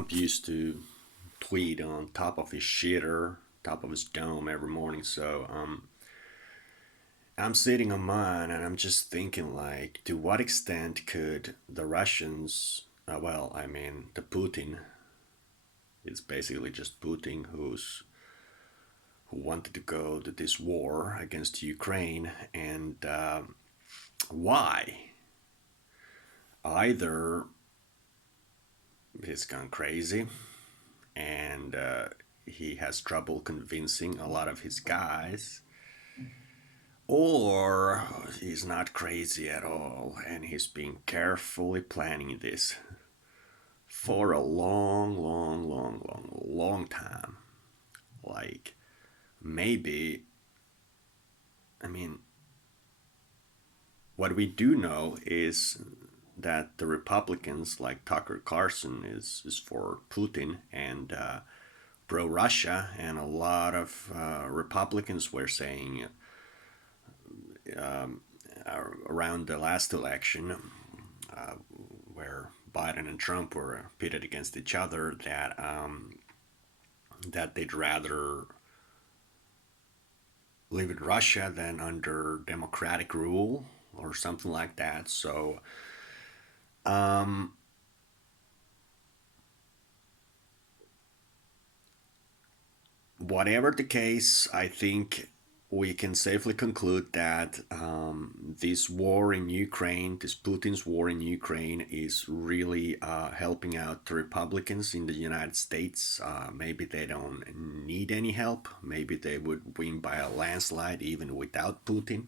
Trump used to tweet on top of his shitter, top of his dome every morning. So I'm sitting on mine and I'm just thinking, like, to what extent could the Russians, the Putin, it's basically just Putin who wanted to go to this war against Ukraine, and why? Either he's gone crazy and he has trouble convincing a lot of his guys, or he's not crazy at all and he's been carefully planning this for a long time. Like, maybe, I mean, what we do know is that the Republicans, like Tucker Carlson, is for Putin and pro Russia, and a lot of Republicans were saying um, around the last election, uh, where Biden and Trump were pitted against each other, that they'd rather live in Russia than under democratic rule or something like that. So, um, whatever the case, I think we can safely conclude that this war in Ukraine, this Putin's war in Ukraine, is really helping out the Republicans in the United States. Maybe they don't need any help. Maybe they would win by a landslide even without Putin.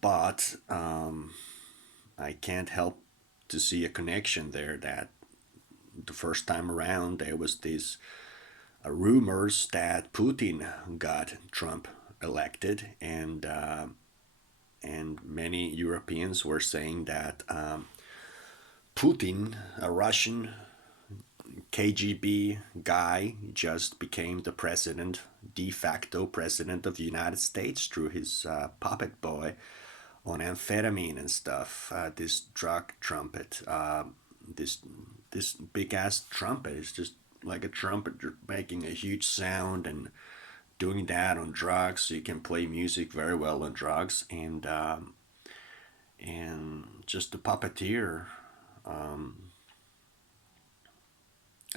But I can't help to see a connection there, that the first time around there was this rumors that Putin got Trump elected, and many Europeans were saying that Putin, a Russian KGB guy, just became the president, de facto president of the United States through his puppet boy on amphetamine and stuff. This drug trumpet, this this big ass trumpet is just like a trumpet making a huge sound and doing that on drugs. So you can play music very well on drugs, and just a puppeteer, um,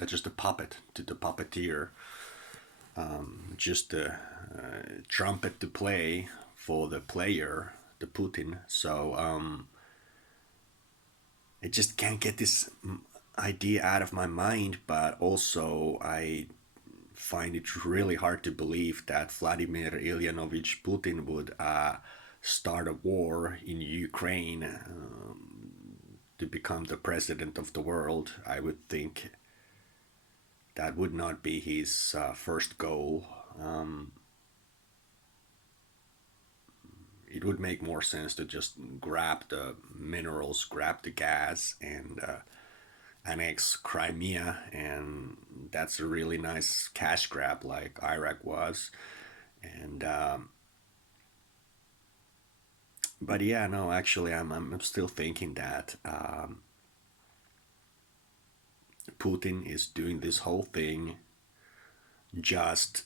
just a puppet to the puppeteer, just a trumpet to play for the player, the Putin. So I just can't get this idea out of my mind, but also I find it really hard to believe that Vladimir Ilyanovich Putin would start a war in Ukraine to become the president of the world. I would think that would not be his first goal. It would make more sense to just grab the minerals, grab the gas, and annex Crimea, and that's a really nice cash grab, like Iraq was. And but yeah, no, actually, I'm still thinking that Putin is doing this whole thing just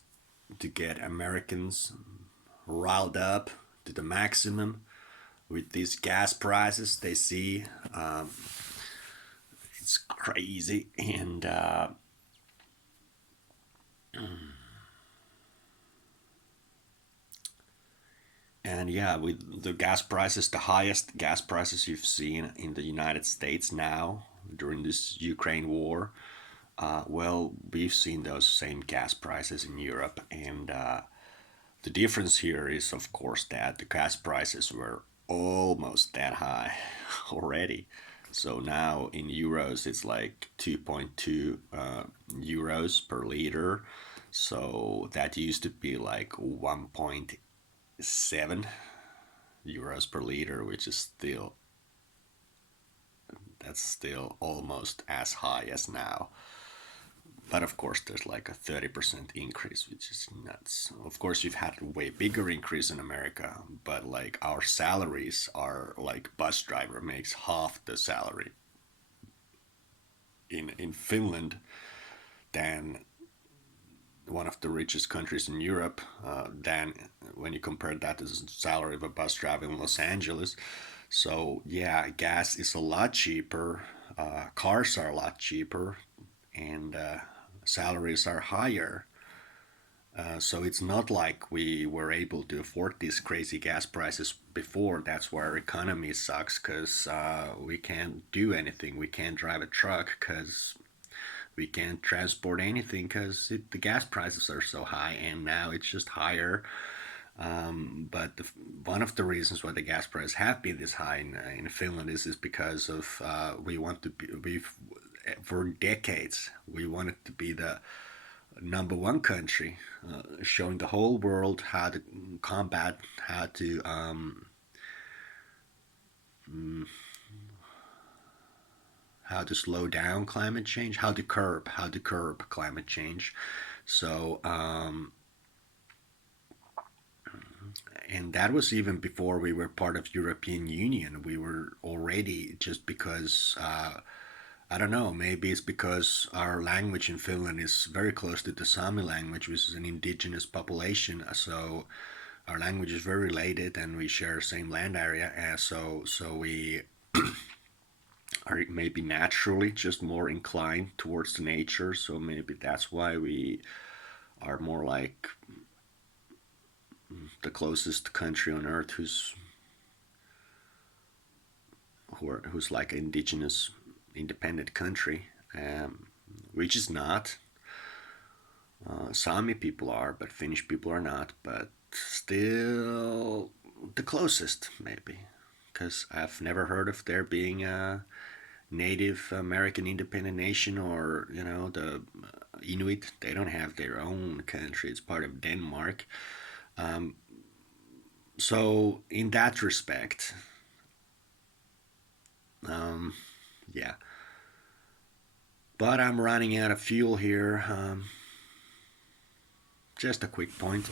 to get Americans riled up to the maximum with these gas prices they see. It's crazy, and yeah, with the gas prices, the highest gas prices you've seen in the United States now during this Ukraine war. Well, we've seen those same gas prices in Europe, and the difference here is, of course, that the gas prices were almost that high already. So now in euros, it's like 2.2 euros per liter. So that used to be like 1.7 euros per liter, which is still, that's still almost as high as now. But of course, there's like a 30% increase, which is nuts. Of course, you've had a way bigger increase in America, but like our salaries are, like bus driver makes half the salary. in Finland than one of the richest countries in Europe. Than when you compare that to the salary of a bus driver in Los Angeles. So yeah, gas is a lot cheaper. Cars are a lot cheaper, and salaries are higher. So it's not like we were able to afford these crazy gas prices before. That's why our economy sucks because we can't do anything. We can't drive a truck because we can't transport anything because the gas prices are so high, and now it's just higher. But one of the reasons why the gas prices have been this high in Finland is because of we want to be we for decades we wanted to be the number one country, showing the whole world how to combat, how to how to slow down climate change, how to curb climate change. So and that was even before we were part of European Union. We were already just because I don't know. Maybe it's because our language in Finland is very close to the Sami language, which is an indigenous population. So our language is very related, and we share the same land area. So we are maybe naturally just more inclined towards the nature. So maybe that's why we are more like the closest country on earth who's like an indigenous independent country, which is not. Sami people are, but Finnish people are not. But still, the closest maybe, because I've never heard of there being a Native American independent nation, or the Inuit. They don't have their own country. It's part of Denmark. So in that respect, um, yeah. But I'm running out of fuel here. Just a quick point.